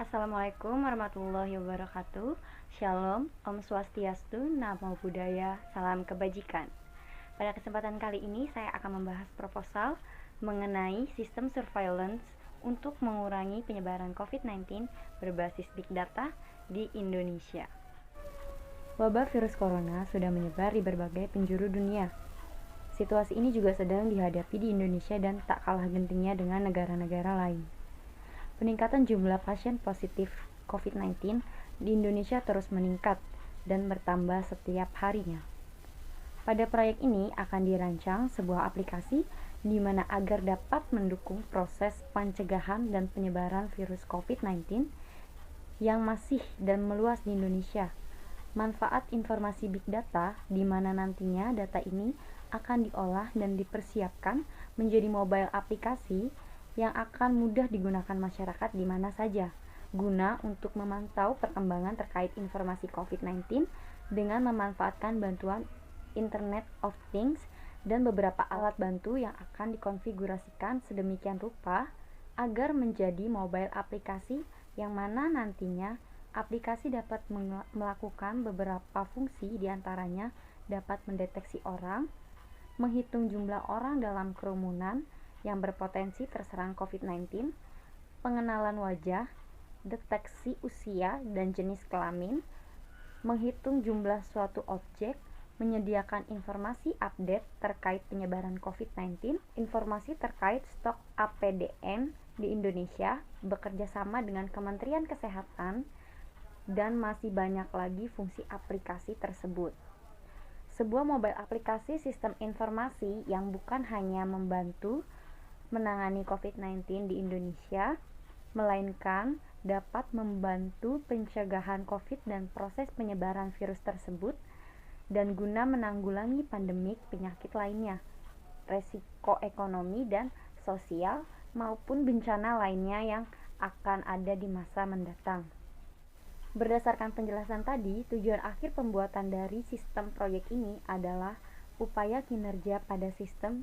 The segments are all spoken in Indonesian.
Assalamualaikum warahmatullahi wabarakatuh. Shalom, Om Swastiastu, Namo Buddhaya, Salam Kebajikan. Pada kesempatan kali ini saya akan membahas proposal mengenai sistem surveillance untuk mengurangi penyebaran COVID-19 berbasis Big Data di Indonesia. Wabah virus corona sudah menyebar di berbagai penjuru dunia. Situasi ini juga sedang dihadapi di Indonesia dan tak kalah gentingnya dengan negara-negara lain. Peningkatan jumlah pasien positif COVID-19 di Indonesia terus meningkat dan bertambah setiap harinya. Pada proyek ini akan dirancang sebuah aplikasi di mana agar dapat mendukung proses pencegahan dan penyebaran virus COVID-19 yang masih dan meluas di Indonesia. Manfaat informasi Big Data di mana nantinya data ini akan diolah dan dipersiapkan menjadi mobile aplikasi yang akan mudah digunakan masyarakat di mana saja, guna untuk memantau perkembangan terkait informasi COVID-19 dengan memanfaatkan bantuan Internet of Things dan beberapa alat bantu yang akan dikonfigurasikan sedemikian rupa agar menjadi mobile aplikasi yang mana nantinya aplikasi dapat melakukan beberapa fungsi, diantaranya dapat mendeteksi orang, menghitung jumlah orang dalam kerumunan yang berpotensi terserang COVID-19, pengenalan wajah, deteksi usia dan jenis kelamin, menghitung jumlah suatu objek, menyediakan informasi update terkait penyebaran COVID-19, informasi terkait stok APDN di Indonesia, bekerja sama dengan Kementerian Kesehatan, dan masih banyak lagi fungsi aplikasi tersebut. Sebuah mobile aplikasi sistem informasi yang bukan hanya membantu menangani COVID-19 di Indonesia, melainkan dapat membantu pencegahan COVID dan proses penyebaran virus tersebut, dan guna menanggulangi pandemik penyakit lainnya, resiko ekonomi dan sosial, maupun bencana lainnya yang akan ada di masa mendatang. Berdasarkan penjelasan tadi, tujuan akhir pembuatan dari sistem proyek ini adalah upaya kinerja pada sistem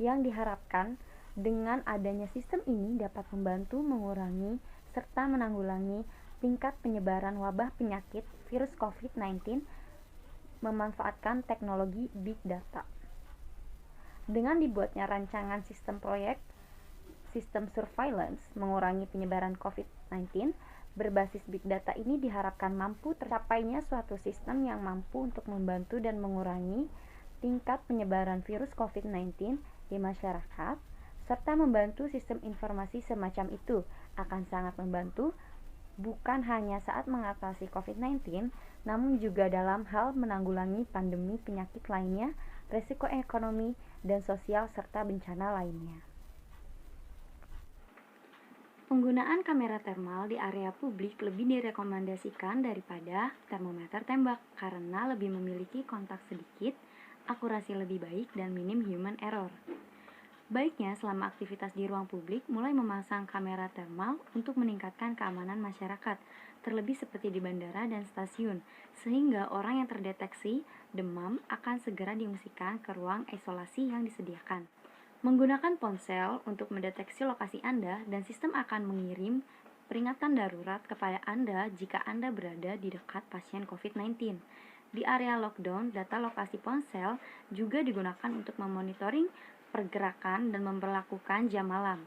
yang diharapkan dengan adanya sistem ini dapat membantu mengurangi serta menanggulangi tingkat penyebaran wabah penyakit virus COVID-19 memanfaatkan teknologi Big Data. Dengan dibuatnya rancangan sistem proyek, sistem surveillance mengurangi penyebaran COVID-19 berbasis Big Data ini diharapkan mampu tercapainya suatu sistem yang mampu untuk membantu dan mengurangi tingkat penyebaran virus COVID-19 di masyarakat, serta membantu sistem informasi semacam itu akan sangat membantu bukan hanya saat mengatasi COVID-19, namun juga dalam hal menanggulangi pandemi penyakit lainnya, resiko ekonomi dan sosial, serta bencana lainnya. Penggunaan kamera termal di area publik lebih direkomendasikan daripada termometer tembak karena lebih memiliki kontak sedikit, akurasi lebih baik, dan minim human error. Baiknya selama aktivitas di ruang publik mulai memasang kamera termal untuk meningkatkan keamanan masyarakat, terlebih seperti di bandara dan stasiun, sehingga orang yang terdeteksi demam akan segera diungsikan ke ruang isolasi yang disediakan. Menggunakan ponsel untuk mendeteksi lokasi Anda dan sistem akan mengirim peringatan darurat kepada Anda jika Anda berada di dekat pasien COVID-19. Di area lockdown, data lokasi ponsel juga digunakan untuk memonitoring pergerakan dan memperlakukan jam malam.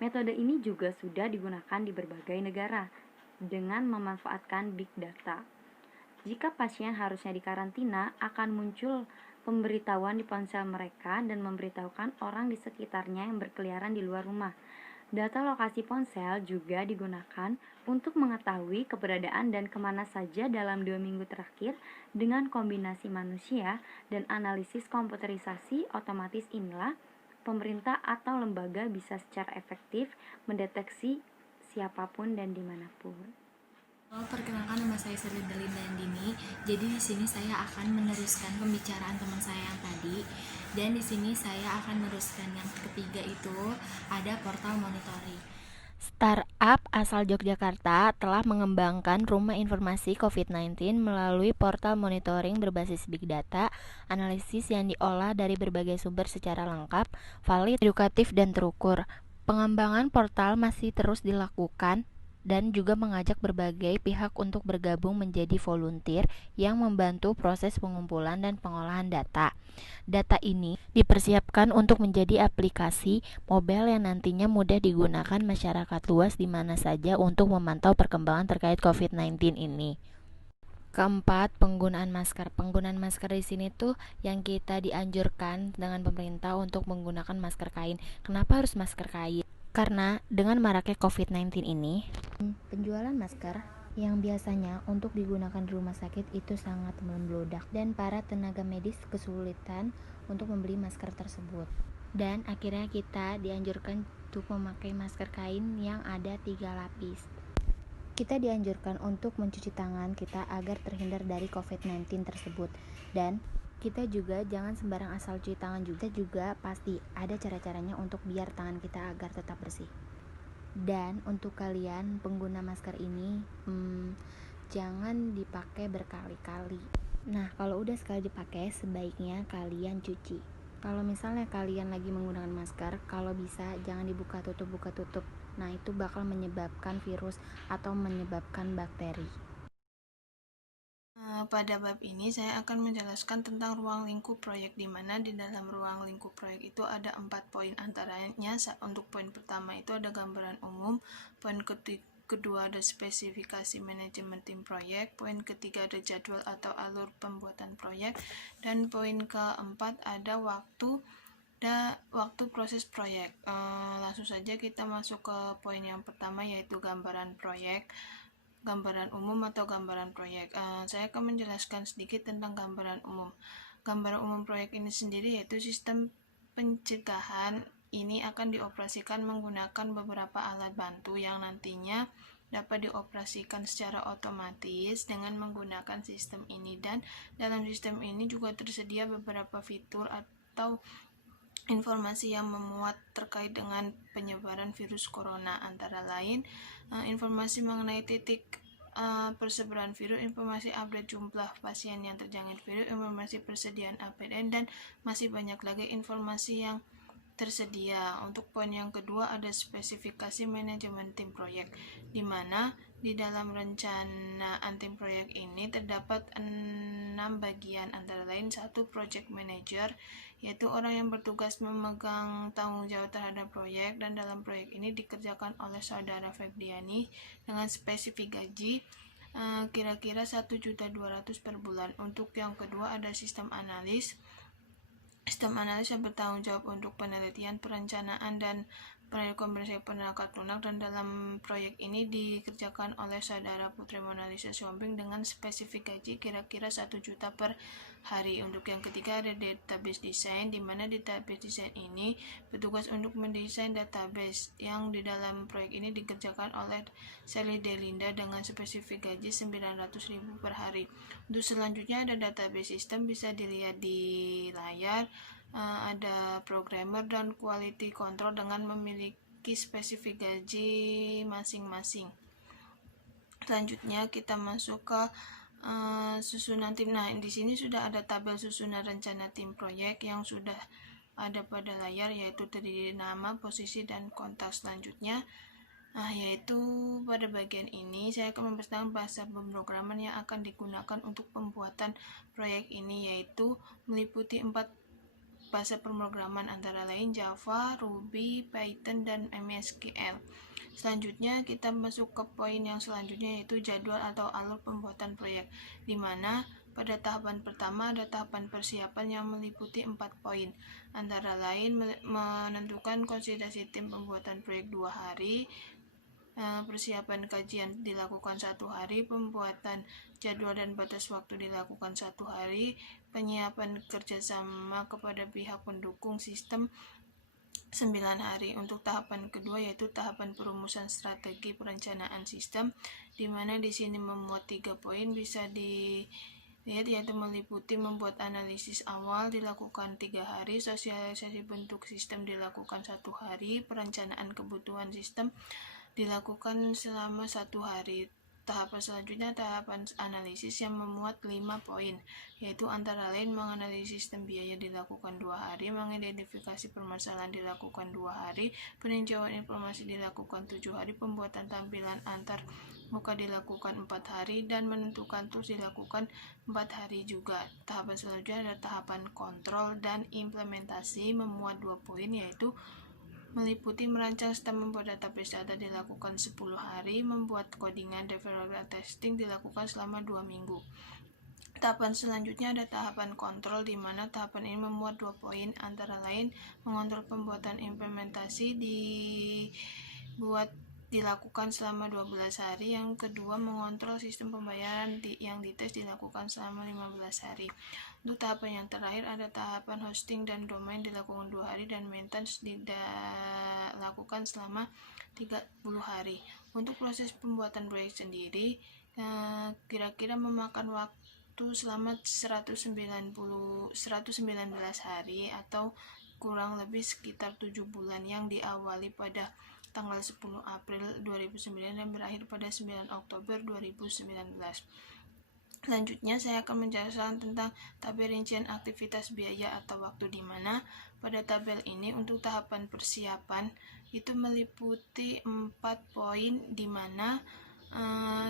Metode ini juga sudah digunakan di berbagai negara dengan memanfaatkan Big Data. Jika pasien harusnya dikarantina, akan muncul pemberitahuan di ponsel mereka dan memberitahukan orang di sekitarnya yang berkeliaran di luar rumah. Data lokasi ponsel juga digunakan untuk mengetahui keberadaan dan kemana saja dalam 2 minggu terakhir dengan kombinasi manusia dan analisis komputerisasi otomatis. Inilah pemerintah atau lembaga bisa secara efektif mendeteksi siapapun dan dimanapun. Perkenalkan, nama saya Sri Delinda Andini. Jadi di sini saya akan meneruskan pembicaraan teman saya yang tadi. Dan di sini saya akan meneruskan yang ketiga, itu ada portal monitoring. Startup asal Yogyakarta telah mengembangkan rumah informasi COVID-19 melalui portal monitoring berbasis Big Data, analisis yang diolah dari berbagai sumber secara lengkap, valid, edukatif, dan terukur. Pengembangan portal masih terus dilakukan dan juga mengajak berbagai pihak untuk bergabung menjadi volunteer yang membantu proses pengumpulan dan pengolahan data. Data ini dipersiapkan untuk menjadi aplikasi mobile yang nantinya mudah digunakan masyarakat luas di mana saja untuk memantau perkembangan terkait COVID-19 ini. Keempat, penggunaan masker. Penggunaan masker di sini tuh yang kita dianjurkan dengan pemerintah untuk menggunakan masker kain. Kenapa harus masker kain? Karena dengan maraknya COVID-19 ini, penjualan masker yang biasanya untuk digunakan di rumah sakit itu sangat membludak dan para tenaga medis kesulitan untuk membeli masker tersebut. Dan akhirnya kita dianjurkan untuk memakai masker kain yang ada 3 lapis. Kita dianjurkan untuk mencuci tangan kita agar terhindar dari COVID-19 tersebut. Dan kita juga jangan sembarang asal cuci tangan juga pasti ada cara-caranya untuk biar tangan kita agar tetap bersih. Dan untuk kalian pengguna masker ini jangan dipakai berkali-kali. Nah, kalau udah sekali dipakai sebaiknya kalian cuci. Kalau misalnya kalian lagi menggunakan masker, kalau bisa jangan dibuka tutup. Nah, itu bakal menyebabkan virus atau menyebabkan bakteri. Pada bab ini saya akan menjelaskan tentang ruang lingkup proyek, di mana di dalam ruang lingkup proyek itu ada 4 poin, antaranya untuk poin pertama itu ada gambaran umum, poin kedua ada spesifikasi manajemen tim proyek, poin ketiga ada jadwal atau alur pembuatan proyek, dan poin keempat ada waktu proses proyek. Langsung saja kita masuk ke poin yang pertama, yaitu gambaran proyek, gambaran umum atau gambaran proyek. Saya akan menjelaskan sedikit tentang gambaran umum. Gambaran umum proyek ini sendiri yaitu sistem pencegahan ini akan dioperasikan menggunakan beberapa alat bantu yang nantinya dapat dioperasikan secara otomatis dengan menggunakan sistem ini, dan dalam sistem ini juga tersedia beberapa fitur atau informasi yang memuat terkait dengan penyebaran virus corona, antara lain informasi mengenai titik persebaran virus, informasi update jumlah pasien yang terjangkit virus, informasi persediaan APD, dan masih banyak lagi informasi yang tersedia. Untuk poin yang kedua ada spesifikasi manajemen tim proyek, di mana di dalam rencanaan tim proyek ini terdapat 6 bagian, antara lain 1. Project manager, yaitu orang yang bertugas memegang tanggung jawab terhadap proyek, dan dalam proyek ini dikerjakan oleh saudara Febriani dengan spesifik gaji kira-kira 1.200.000 per bulan. Untuk yang kedua ada sistem analis. Sistem analis yang bertanggung jawab untuk penelitian, perencanaan, dan komersial penangkat lunak, dan dalam proyek ini dikerjakan oleh saudara Putri Monalisa Siombing dengan spesifik gaji kira-kira 1 juta per hari. Untuk yang ketiga ada database design, di mana database design ini bertugas untuk mendesain database yang di dalam proyek ini dikerjakan oleh Sally Delinda dengan spesifik gaji 900.000 per hari. Untuk selanjutnya ada database system, bisa dilihat di layar. Ada programmer dan quality control dengan memiliki spesifik gaji masing-masing. Selanjutnya kita masuk ke susunan tim. Nah, di sini sudah ada tabel susunan rencana tim proyek yang sudah ada pada layar, yaitu terdiri nama, posisi, dan kontak. Selanjutnya yaitu pada bagian ini saya akan memperkenalkan bahasa pemrograman yang akan digunakan untuk pembuatan proyek ini, yaitu meliputi 4 bahasa pemrograman, antara lain Java, Ruby, Python, dan MySQL. Selanjutnya kita masuk ke poin yang selanjutnya, yaitu jadwal atau alur pembuatan proyek, di mana pada tahapan pertama ada tahapan persiapan yang meliputi 4 poin, antara lain menentukan konsolidasi tim pembuatan proyek 2 hari, persiapan kajian dilakukan 1 hari, pembuatan jadwal dan batas waktu dilakukan 1 hari, penyiapan kerjasama kepada pihak pendukung sistem 9 hari. Untuk tahapan kedua yaitu tahapan perumusan strategi perencanaan sistem, di mana di sini memuat 3 poin, bisa dilihat, yaitu meliputi membuat analisis awal dilakukan 3 hari, sosialisasi bentuk sistem dilakukan 1 hari, perencanaan kebutuhan sistem dilakukan selama 1 hari. tahapan selanjutnya tahapan analisis yang memuat 5 poin, yaitu antara lain menganalisis sistem biaya dilakukan 2 hari, mengidentifikasi permasalahan dilakukan 2 hari, peninjauan informasi dilakukan 7 hari, pembuatan tampilan antar muka dilakukan 4 hari, dan menentukan tools dilakukan 4 hari juga. Tahapan selanjutnya ada tahapan kontrol dan implementasi memuat 2 poin, yaitu meliputi merancang sistem membuat database data dilakukan 10 hari, membuat codingan developer testing dilakukan selama 2 minggu. Tahapan selanjutnya ada tahapan kontrol, di mana tahapan ini memuat 2 poin, antara lain mengontrol pembuatan implementasi dilakukan selama 12 hari. Yang kedua, mengontrol sistem pembayaran yang dites dilakukan selama 15 hari. Untuk tahapan yang terakhir ada tahapan hosting dan domain dilakukan 2 hari, dan maintenance dilakukan selama 30 hari. Untuk proses pembuatan proyek sendiri kira-kira memakan waktu selama 119 hari atau kurang lebih sekitar 7 bulan, yang diawali pada tanggal 10 April 2009 dan berakhir pada 9 Oktober 2019. Selanjutnya saya akan menjelaskan tentang tabel rincian aktivitas biaya atau waktu, di mana pada tabel ini untuk tahapan persiapan itu meliputi 4 poin, di mana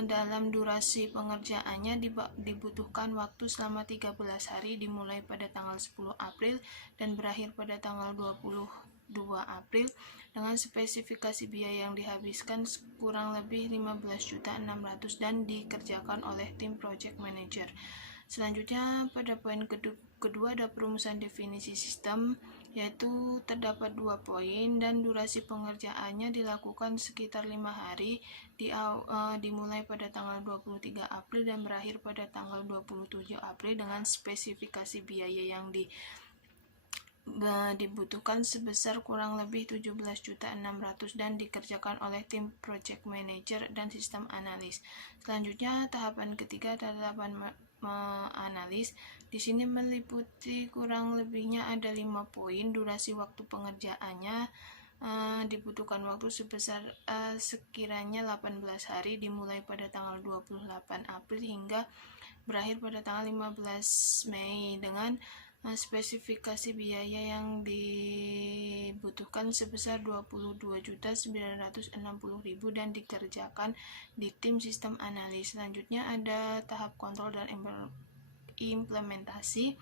dalam durasi pengerjaannya dibutuhkan waktu selama 13 hari dimulai pada tanggal 10 April dan berakhir pada tanggal 22 April, dengan spesifikasi biaya yang dihabiskan kurang lebih 15.600.000 dan dikerjakan oleh tim project manager. Selanjutnya pada poin kedua ada perumusan definisi sistem, yaitu terdapat 2 poin dan durasi pengerjaannya dilakukan sekitar 5 hari, dimulai pada tanggal 23 April dan berakhir pada tanggal 27 April, dengan spesifikasi biaya yang dibutuhkan sebesar kurang lebih 17.600.000 dan dikerjakan oleh tim project manager dan sistem analis. Selanjutnya tahapan ketiga adalah tahapan analis. Di sini meliputi kurang lebihnya ada 5 poin. Durasi waktu pengerjaannya dibutuhkan waktu sebesar sekiranya 18 hari dimulai pada tanggal 28 April hingga berakhir pada tanggal 15 Mei, dengan spesifikasi biaya yang dibutuhkan sebesar 22.960.000 dan dikerjakan di tim sistem analis. Selanjutnya ada tahap kontrol dan implementasi,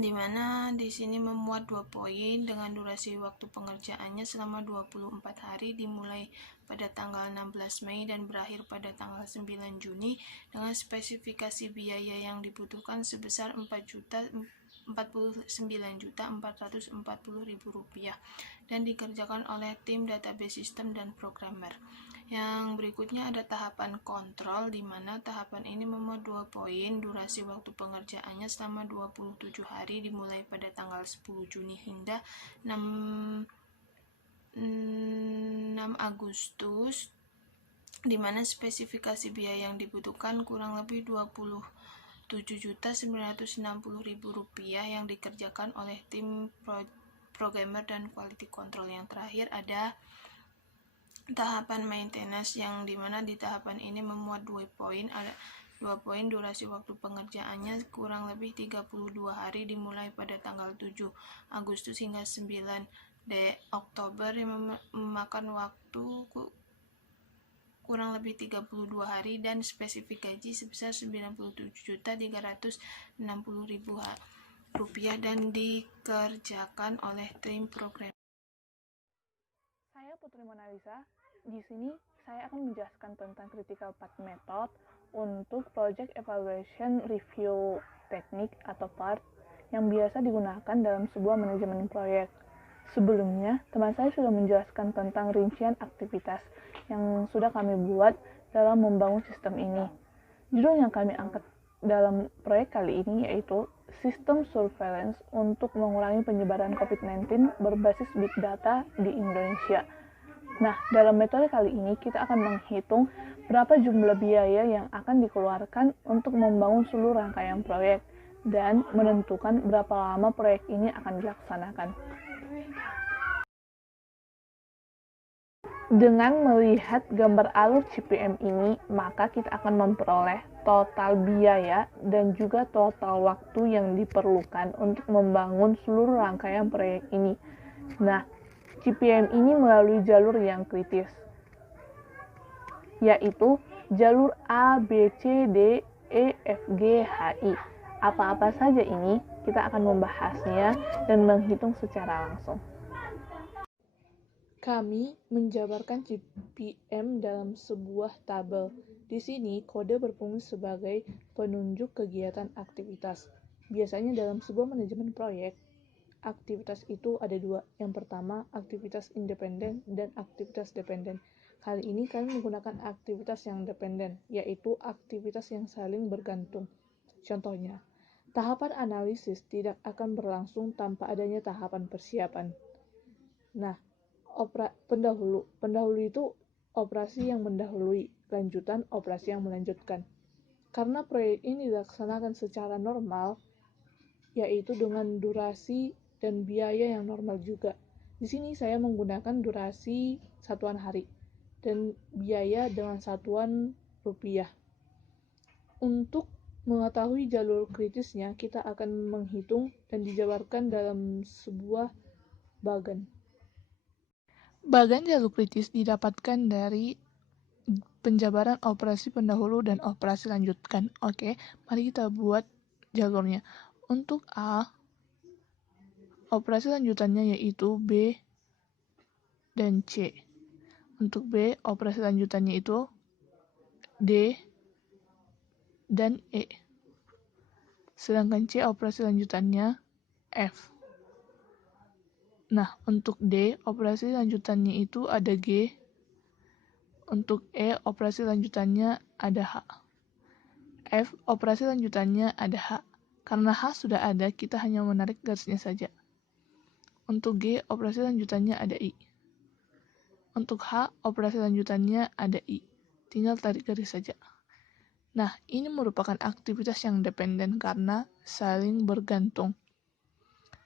di mana di sini memuat 2 poin dengan durasi waktu pengerjaannya selama 24 hari dimulai pada tanggal 16 Mei dan berakhir pada tanggal 9 Juni, dengan spesifikasi biaya yang dibutuhkan sebesar 49.440.000 rupiah dan dikerjakan oleh tim database system dan programmer. Yang berikutnya ada tahapan kontrol, di mana tahapan ini memuat 2 poin. Durasi waktu pengerjaannya selama 27 hari dimulai pada tanggal 10 Juni hingga 6 Agustus, di mana spesifikasi biaya yang dibutuhkan kurang lebih 27.960.000 rupiah yang dikerjakan oleh tim programmer dan quality control. Yang terakhir ada tahapan maintenance, yang dimana di tahapan ini memuat 2 poin. Ada 2 poin, durasi waktu pengerjaannya kurang lebih 32 hari dimulai pada tanggal 7 Agustus hingga 9 Oktober, yang memakan waktu kurang lebih 32 hari dan spesifikasi sebesar 97.360.000 rupiah dan dikerjakan oleh tim program. Saya Putri Monalisa. Di sini saya akan menjelaskan tentang critical path method untuk project evaluation review teknik atau part yang biasa digunakan dalam sebuah manajemen proyek. Sebelumnya, teman saya sudah menjelaskan tentang rincian aktivitas yang sudah kami buat dalam membangun sistem ini. Judul yang kami angkat dalam proyek kali ini yaitu Sistem Surveillance untuk mengurangi penyebaran COVID-19 berbasis Big Data di Indonesia. Nah, dalam metode kali ini kita akan menghitung berapa jumlah biaya yang akan dikeluarkan untuk membangun seluruh rangkaian proyek dan menentukan berapa lama proyek ini akan dilaksanakan. Dengan melihat gambar alur CPM ini, maka kita akan memperoleh total biaya dan juga total waktu yang diperlukan untuk membangun seluruh rangkaian proyek ini. Nah, CPM ini melalui jalur yang kritis, yaitu jalur A, B, C, D, E, F, G, H, I. Apa-apa saja ini, kita akan membahasnya dan menghitung secara langsung. Kami menjabarkan CPM dalam sebuah tabel. Di sini, kode berfungsi sebagai penunjuk kegiatan aktivitas. Biasanya dalam sebuah manajemen proyek, aktivitas itu ada dua. Yang pertama, aktivitas independen dan aktivitas dependen. Kali ini kami menggunakan aktivitas yang dependen, yaitu aktivitas yang saling bergantung. Contohnya, tahapan analisis tidak akan berlangsung tanpa adanya tahapan persiapan. Nah, pendahulu itu operasi yang mendahului, lanjutan operasi yang melanjutkan. Karena proyek ini dilaksanakan secara normal, yaitu dengan durasi dan biaya yang normal juga. Di sini saya menggunakan durasi satuan hari dan biaya dengan satuan rupiah. Untuk mengetahui jalur kritisnya, kita akan menghitung dan dijabarkan dalam sebuah bagan. Bagan jalur kritis didapatkan dari penjabaran operasi pendahulu dan operasi lanjutkan. Oke, mari kita buat jalurnya. Untuk A, operasi lanjutannya yaitu B dan C. Untuk B, operasi lanjutannya itu D dan E. Sedangkan C, operasi lanjutannya F. Nah, untuk D, operasi lanjutannya itu ada G. Untuk E, operasi lanjutannya ada H. F, operasi lanjutannya ada H. Karena H sudah ada, kita hanya menarik garisnya saja. Untuk G, operasi lanjutannya ada I. Untuk H, operasi lanjutannya ada I. Tinggal tarik garis saja. Nah, ini merupakan aktivitas yang dependen karena saling bergantung.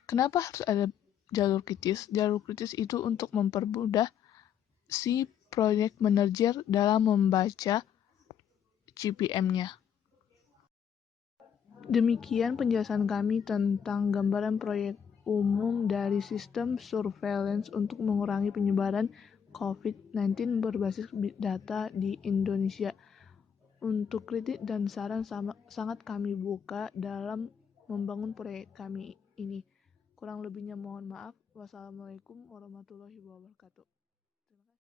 Kenapa harus ada jalur kritis? Jalur kritis itu untuk mempermudah si project manager dalam membaca CPM-nya. Demikian penjelasan kami tentang gambaran proyek umum dari sistem surveillance untuk mengurangi penyebaran COVID-19 berbasis big data di Indonesia. Untuk kritik dan saran sangat kami buka dalam membangun proyek kami ini. Kurang lebihnya mohon maaf. Wassalamualaikum warahmatullahi wabarakatuh.